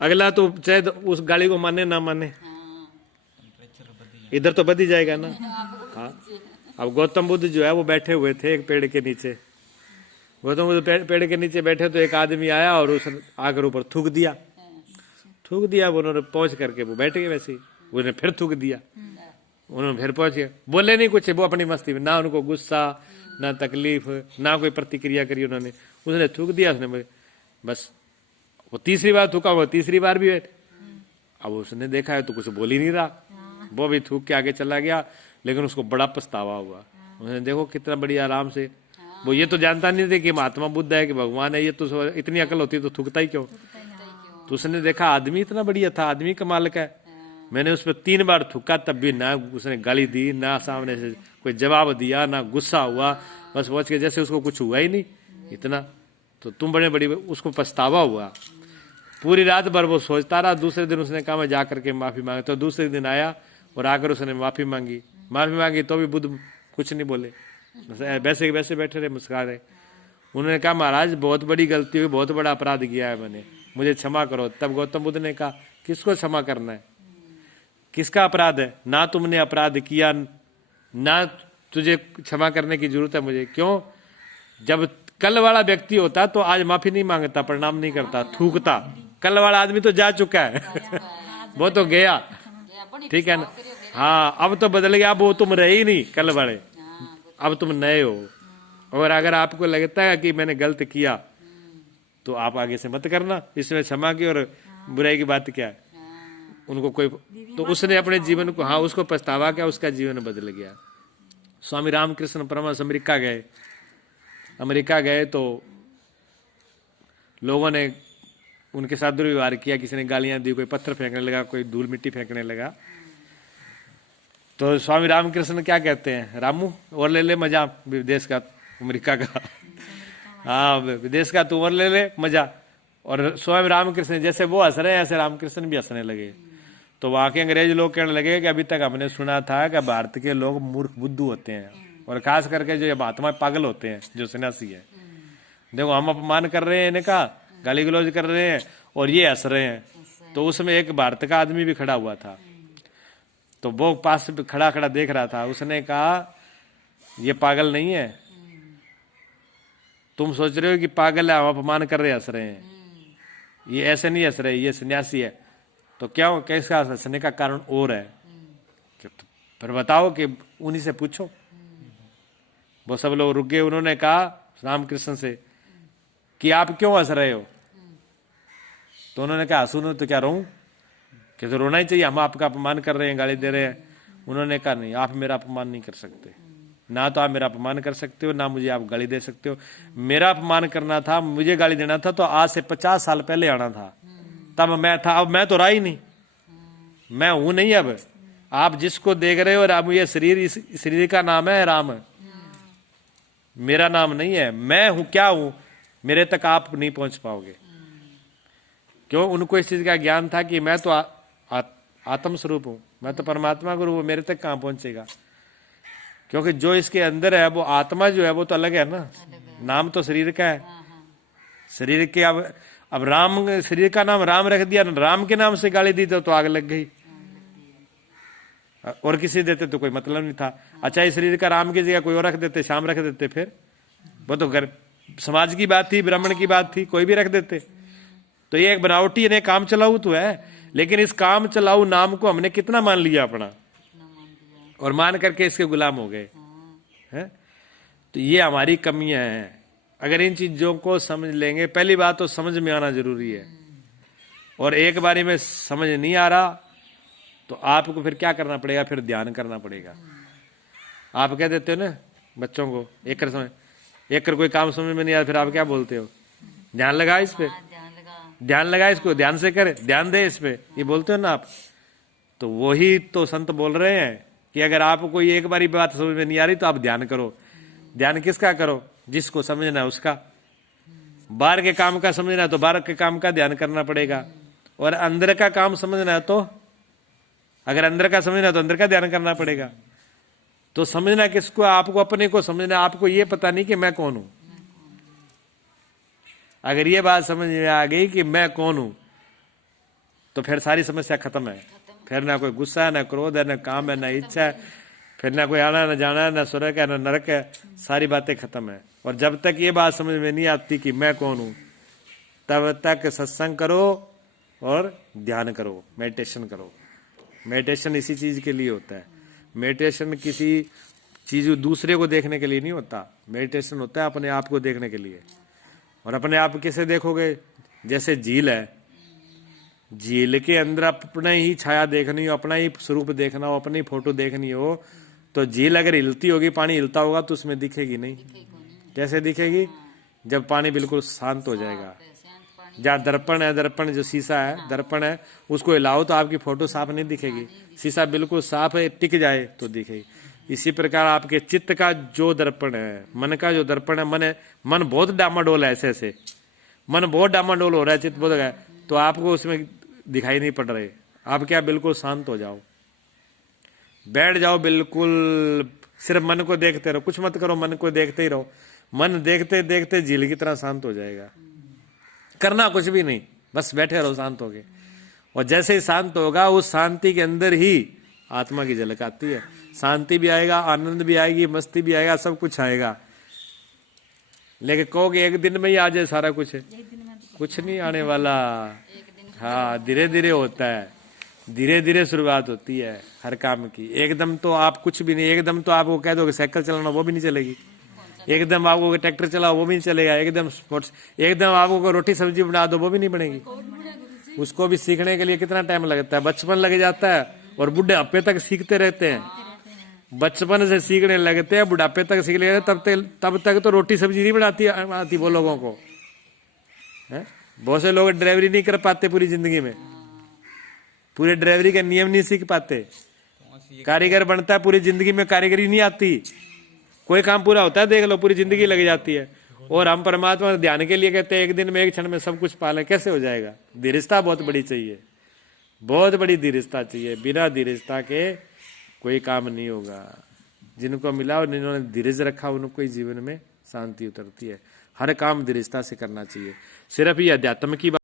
अगला तो चाहे उस गाड़ी को माने ना माने, इधर तो बद ही जाएगा ना। हाँ, अब गौतम बुद्ध जो है वो बैठे हुए थे एक पेड़ के नीचे। गौतम बुद्ध पेड़ के नीचे बैठे तो एक आदमी आया और उसने आकर ऊपर थूक दिया। उन्होंने पहुंच करके वो बैठ गए वैसे ही, उन्होंने फिर थूक दिया। उन्होंने फिर पहुंच गए, बोले नहीं कुछ, वो अपनी मस्ती में, ना उनको गुस्सा ना तकलीफ ना कोई प्रतिक्रिया करी उन्होंने। उसने थूक दिया, उसने बस वो तीसरी बार थूका, वो तीसरी बार भी बैठे। अब उसने देखा है तो कुछ बोल ही नहीं रहा, वो भी थूक के आगे चला गया। लेकिन उसको बड़ा पछतावा हुआ। उसने देखो कितना बड़ी आराम से, वो ये तो जानता नहीं थे कि महात्मा बुद्ध है कि भगवान है, ये तो इतनी अकल होती तो थूकता ही क्यों। तो उसने देखा आदमी इतना बढ़िया था, आदमी कमाल का है। मैंने उस पर 3 बार थूका, तब भी ना उसने गाली दी, ना सामने से कोई जवाब दिया, ना गुस्सा हुआ। बस पहुंच के जैसे उसको कुछ हुआ ही नहीं इतना। तो तुम बड़े बड़ी, उसको पछतावा हुआ। पूरी रात भर वो सोचता रहा। दूसरे दिन उसने कहा मैं जा करके माफी मांगे। तो दूसरे दिन आया और आकर उसने माफी मांगी तो भी बुद्ध कुछ नहीं बोले, वैसे वैसे बैठे रहे, मुस्कुरा रहे। उन्होंने कहा महाराज बहुत बड़ी गलती हुई, बहुत बड़ा अपराध किया है मैंने, मुझे क्षमा करो। तब गौतम बुद्ध ने कहा किसको क्षमा करना है, किसका अपराध है? ना तुमने अपराध किया, ना तुझे क्षमा करने की जरूरत है मुझे। क्यों? जब कल वाला व्यक्ति होता तो आज माफी नहीं मांगता, प्रणाम नहीं करता, थूकता। कल वाला आदमी तो जा चुका है वो तो गया, ठीक है ना। हाँ, अब तो बदल गया, अब वो तुम रहे ही नहीं कल वाले, अब तुम नए हो। और अगर आपको लगता है कि मैंने गलत किया तो आप आगे से मत करना, इसमें क्षमा की और बुराई की बात क्या है। उनको कोई, तो उसने अपने जीवन को, हाँ, उसको पछतावा किया, उसका जीवन बदल गया। स्वामी रामकृष्ण परमहंस अमेरिका गए तो लोगों ने उनके साथ दुर्व्यवहार किया, किसी ने गालियां दी, कोई पत्थर फेंकने लगा, कोई धूल मिट्टी फेंकने लगा। तो स्वामी रामकृष्ण क्या कहते हैं, रामू और ले ले मजा विदेश का, अमेरिका का, हाँ विदेश का तू और ले ले मजा। और स्वामी रामकृष्ण जैसे वो हंस रहे हैं ऐसे रामकृष्ण भी हंसने लगे। तो वहां के अंग्रेज लोग कहने लगे कि अभी तक हमने सुना था कि भारत के लोग मूर्ख बुद्धू होते हैं, और खास करके जो ये महात्मा पागल होते हैं, जो सन्यासी है। देखो हम अपमान कर रहे हैं इनका, गाली गलौज कर रहे हैं और ये हंस रहे हैं। तो उसमें एक भारत का आदमी भी खड़ा हुआ था, तो वो पास खड़ा खड़ा देख रहा था। उसने कहा ये पागल नहीं है, तुम सोच रहे हो कि पागल है, हम अपमान कर रहे हंस रहे हैं, ये ऐसे नहीं हंस रहे, ये सन्यासी है। तो क्या कैसा हंसने का कारण और है, फिर बताओ कि उन्हीं से पूछो। वो सब लोग रुक गए। उन्होंने कहा रामकृष्ण से कि आप क्यों हंस रहे हो? तो उन्होंने कहा हंसू तो क्या रोऊं, कि तो रोना ही चाहिए, हम आपका अपमान कर रहे हैं, गाली दे रहे हैं। उन्होंने कहा नहीं, आप मेरा अपमान नहीं कर सकते, ना तो आप मेरा अपमान कर सकते हो, ना मुझे आप गाली दे सकते हो। मेरा अपमान करना था, मुझे गाली देना था तो आज से 50 साल पहले आना था, तब मैं था। अब मैं तो रहा ही नहीं, मैं हूं नहीं अब। आप जिसको देख रहे हो, अब ये शरीर, इस शरीर का नाम है राम, मेरा नाम नहीं है। मैं हूं, क्या हूं, मेरे तक आप नहीं पहुंच पाओगे। क्यों? उनको इस चीज का ज्ञान था कि मैं तो आत्म स्वरूप हूं, मैं तो परमात्मा का रूप हूं, मेरे तक कहां पहुंचेगा। क्योंकि जो इसके अंदर है वो आत्मा जो है वो तो अलग है ना, नाम तो शरीर का है। शरीर के अब राम, शरीर का नाम राम रख दिया, राम के नाम से गाली दी तो आग लग गई, और किसी देते तो कोई मतलब नहीं था। अच्छा, इस शरीर का राम की जगह कोई और रख देते, शाम रख देते, फिर वो तो घर समाज की बात थी, ब्राह्मण की बात थी, कोई भी रख देते। तो ये एक बनावटी ने काम चलाऊ तो है, लेकिन इस काम चलाऊ नाम को हमने कितना मान लिया अपना, और मान करके इसके गुलाम हो गए हैं। तो ये हमारी कमियां हैं। अगर इन चीजों को समझ लेंगे, पहली बात तो समझ में आना जरूरी है, और एक बारी में समझ नहीं आ रहा तो आपको फिर क्या करना पड़ेगा, फिर ध्यान करना पड़ेगा। आप कह देते हो ना बच्चों को, एक कर कोई काम समझ में नहीं आया, फिर आप क्या बोलते हो, ध्यान लगा इस पे, ध्यान लगा इसको, ध्यान से करे, ध्यान दे इस पे, ये बोलते हो ना आप। तो वही तो संत बोल रहे हैं कि अगर आपको कोई एक बारी बात समझ में नहीं आ रही तो आप ध्यान करो। ध्यान किसका करो? जिसको समझना है उसका। बाहर के काम का समझना है तो बाहर के काम का ध्यान करना पड़ेगा, और अंदर का काम समझना है तो, अगर अंदर का समझना है तो अंदर का ध्यान करना पड़ेगा। तो समझना किसको? आपको अपने को समझना। आपको ये पता नहीं कि मैं कौन हूं। अगर ये बात समझ में आ गई कि मैं कौन हूं, तो फिर सारी समस्या खत्म है। फिर ना कोई गुस्सा है, ना क्रोध है, ना काम है, ना इच्छा है, फिर ना कोई आना ना जाना है, ना स्वर्ग है, ना नरक है, सारी बातें खत्म है। और जब तक ये बात समझ में नहीं आती कि मैं कौन हूं, तब तक सत्संग करो और ध्यान करो, मेडिटेशन करो। मेडिटेशन इसी चीज के लिए होता है। मेडिटेशन किसी चीज दूसरे को देखने के लिए नहीं होता, मेडिटेशन होता है अपने आप को देखने के लिए। और अपने आप कैसे देखोगे? जैसे झील है, झील के अंदर अपने ही छाया देखनी हो, अपना ही स्वरूप देखना हो, अपनी फोटो देखनी हो, तो झील अगर हिलती होगी, पानी हिलता होगा तो उसमें दिखेगी नहीं। कैसे दिखेगी? जब पानी बिल्कुल शांत हो जाएगा। जहाँ दर्पण है, दर्पण जो शीशा है, दर्पण है, उसको हिलाओ तो आपकी फोटो साफ नहीं दिखेगी। शीशा बिल्कुल साफ है, टिक जाए तो दिखेगी। इसी प्रकार आपके चित्त का जो दर्पण है, मन का जो दर्पण है, मन बहुत डामाडोल है, ऐसे मन बहुत डामाडोल हो रहा है, चित्त बहुत है, तो आपको उसमें दिखाई नहीं पड़ रहे। आप क्या बिल्कुल शांत हो जाओ, बैठ जाओ, बिल्कुल सिर्फ मन को देखते रहो, कुछ मत करो, मन को देखते ही रहो। मन देखते देखते झील की तरह शांत हो जाएगा। करना कुछ भी नहीं, बस बैठे रहो शांत होके। और जैसे ही शांत होगा, उस शांति के अंदर ही आत्मा की झलक आती है। शांति भी आएगा, आनंद भी आएगी, मस्ती भी आएगा, सब कुछ आएगा। लेकिन कहोगे एक दिन में ही आ जाए सारा कुछ, कुछ नहीं आने वाला। हाँ, धीरे धीरे होता है, धीरे धीरे शुरुआत होती है हर काम की। एकदम तो आप कुछ भी नहीं, एकदम तो आपको कह दो कि साइकिल चलाना, वो भी नहीं चलेगी। एकदम आपको ट्रैक्टर चलाओ, वो भी नहीं चलेगा। एकदम आपको रोटी सब्जी बना दो, वो भी नहीं बनेगी। उसको भी सीखने के लिए कितना टाइम लगता है? बचपन लग जाता है और बुढ़ापे तक सीखते रहते हैं। बचपन से सीखने लगते हैं, बुढ़ापे तक सीख लेते, तब तक तो रोटी सब्जी नहीं बनाती आती वो लोगों को है। बहुत से लोग ड्राइवरी नहीं कर पाते पूरी जिंदगी में, पूरे ड्राइवरी के नियम नहीं सीख पाते। कारीगर बनता है, पूरी जिंदगी में कारीगरी नहीं आती। कोई काम पूरा होता है, देख लो, पूरी जिंदगी लग जाती है। और हम परमात्मा ध्यान के लिए कहते हैं एक दिन में, एक क्षण में सब कुछ पा लें, कैसे हो जाएगा? धीरजता बहुत बड़ी चाहिए, बहुत बड़ी धीरजता चाहिए। बिना धीरजता के कोई काम नहीं होगा। जिनको मिला और जिन्होंने धीरज रखा, उनको ही जीवन में शांति उतरती है। हर काम धीरजता से करना चाहिए। सिर्फ ये अध्यात्म की